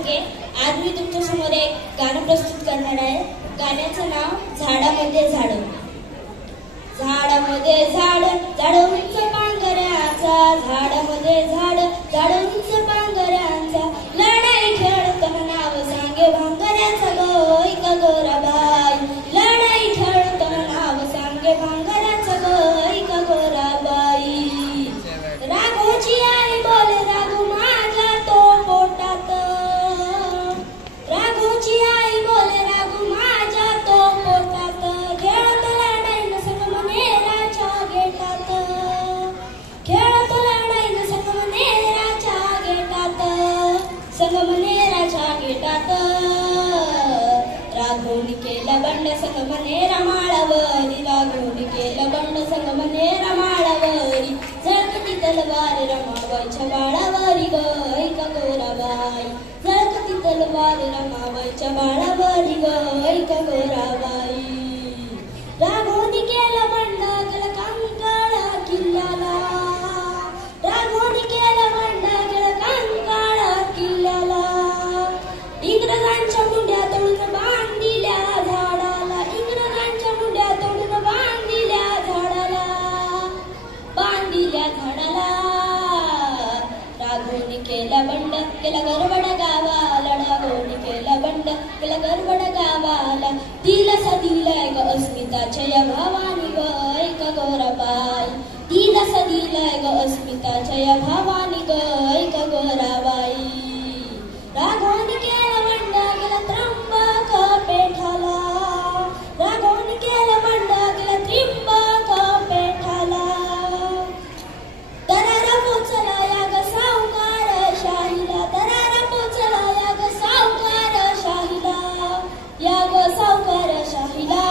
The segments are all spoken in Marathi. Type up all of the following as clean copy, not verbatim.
संगे आज मी तुमच्या समोर एक गाणं प्रस्तुत करणार आहे। गाण्याचं नाव झाडामध्ये झाड। झाडामध्ये झाड, झाड उंच पांघऱ्याचा, झाडामध्ये झाड, झाड उंच पांघऱ्याचा, लढाई खेळताना नाव सांगे भांगऱ्याचा ग ऐक गोराबाई, लढाई खेळताना नाव सांगे भांगऱ्याचा ग ऐक गोराबाई। राघोची आई बोले राघू माझ्या तो पोटात, राघोची आई बोले राघू माझ्या तो पोटात, खेळत लढाईन संगमनेराच्या गेटात, खेळत लढाईन संगमनेराच्या गेटात, संगमनेराच्या गेटात। राघोनी केलं बंड संगमनेरा माळावरी, राघोनी केलं बंड संगमनेरा माळावरी, झळकती तलवार रमाबाईच्या बाळावरी ग ऐक गोराबाई, झळकती तलवार रमाबाईच्या बाळावरी ग ऐक गोराबाई। राघोनी केलं बंड गेलं कंकाळा किल्ल्याला, राघोनी केलं बंड गेलं कंकाळा किल्ल्याला, इंग्रजांच्या मुंड्या तोडून बांधिल्या झाडाला, इंग्रजांच्या मुंड्या तोडून बांधिल्या झाडाला, बांधिल्या झाडाला। राघोनी केला बंड केला गरबड गावाला, राघोनी केला बंड केला गरबड गावाला, दिलसा दिलाय ग अस्मिताच्या या भावानी ग ऐक गोराबाई, दिलसा दिलाय ग अस्मिताच्या या भावानी ग ऐक गोराबाई। राघोनी केला बंड गेला त्र्यंबक पेठाला, राघोनी केला बंड गेला त्र्यंबक पेठाला, दरारा पोचला या ग सावकार शाहीला, दरारा पोचला या ग सावकार शाहीला, या ग सावकार शाहीला।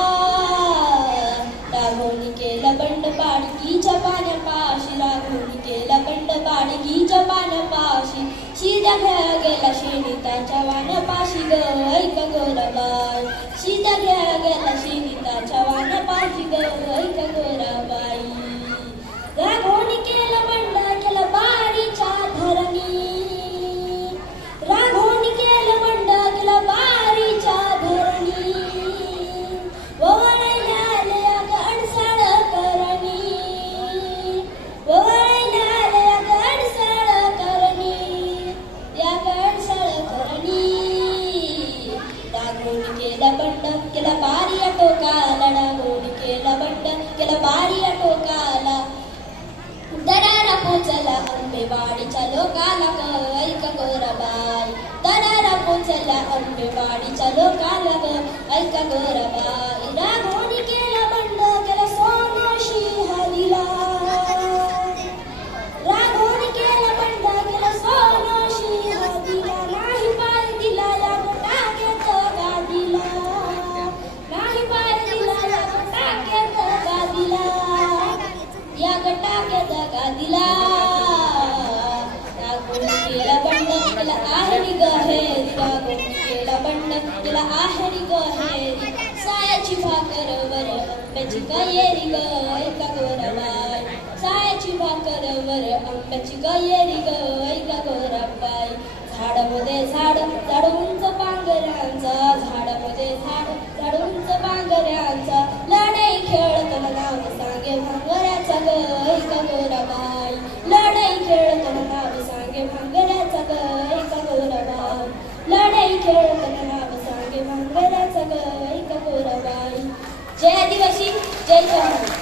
राघोनी केला बंड बाडगीच्या पाण्यापाशी, राघोनी केला बंड बाडगीच्या पाण्यापाशी, शिदा घ्या गेला शेणीताच्या वाण्यापाशी ग ऐक गोराबाई, शिदा घ्या गेला शेणीताच्या वाण्यापाशी ग ऐक गोराबाई। राघोनी केलं बंड केलं बारीच्या धरणी, राघोनी केलं बंड केलं बारीच्या धरणी, वळल्या आल्या ग अडसळ करणी, वळल्या आल्या ग अडसळ करणी, या ग अडसळ करणी। राघोनी केलं बंड केलं बारीया टोकाला, राघोनी केलं बंड केलं बारीया टोकाला, दरारा पोचला आंबेवाडीच्या लोकाला ग ऐक गोराबाई, दरारा पोचला आंबेवाडीच्या लोकाला ग ऐक गोराबाई। राघोनी केलं बंड केलं सोनोशी हरीला, राघोनी केलं बंड केलं सोनोशी हरीला, नाही पाय दिला या टाक्यात गादीला, नाही पाय दिला या टाक्यात गादीला, या गटाक्यात गादीला। राघोनी केला बंड केला आहेरी ग हेरी, राघोनी केला बंड केला आहेरी ग हेरी, सायाची भाकर वर आंब्याची गयेरी ग ऐक गोराबाई, सायाची भाकर वर आंब्याची गयेरी ग ऐक गोराबाई। झाडामध्ये झाड, झाड उंच पांघऱ्यांचा, झाडामध्ये झाड, झाड उंच पांघऱ्यांचा, लढाई खेळताना नाव सांगे भांगऱ्याचा ग ऐक गोराबाई, लढाई खेळताना नाव सांगे भांगऱ्याचा ग ऐक गोराबाई, लढाई खेळताना नाव सांगे भांगऱ्याचा ग ऐक गोराबाई। जय आदिवासी, जय जवान।